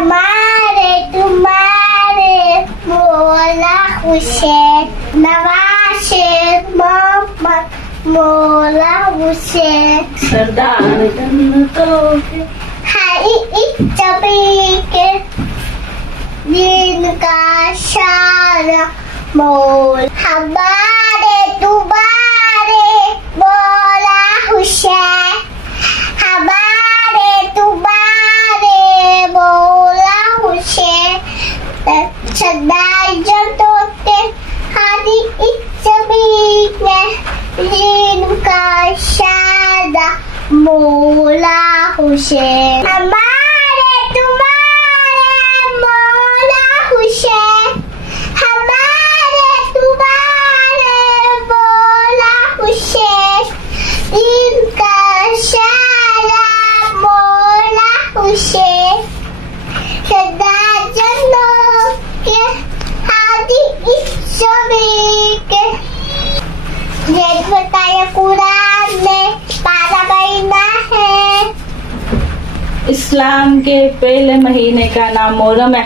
हमारे तुम्हारे मौला हुसैन, नवासे मोहम्मद मौला हुसैन, सरदार जन्नतों के हर एक जबी के दिन का शान मौला, हमारे तुम्हारे मौला हुसैन, हमारे तुम्हारे मौला हुसैन, सरदार जन्नतों के हर एक जबी के दिन का शान मौला हुसैन, हमारे तुम्हारे मौला हुसैन, हमारे तुम्हारे मौला हुसैन, इनका शान मौला हुसैन, सरदार जन्नतों के हादी इस सभी के जैसे बताया कुरान में 12 महीना है। इस्लाम के पहले महीने का नाम मुहर्रम है।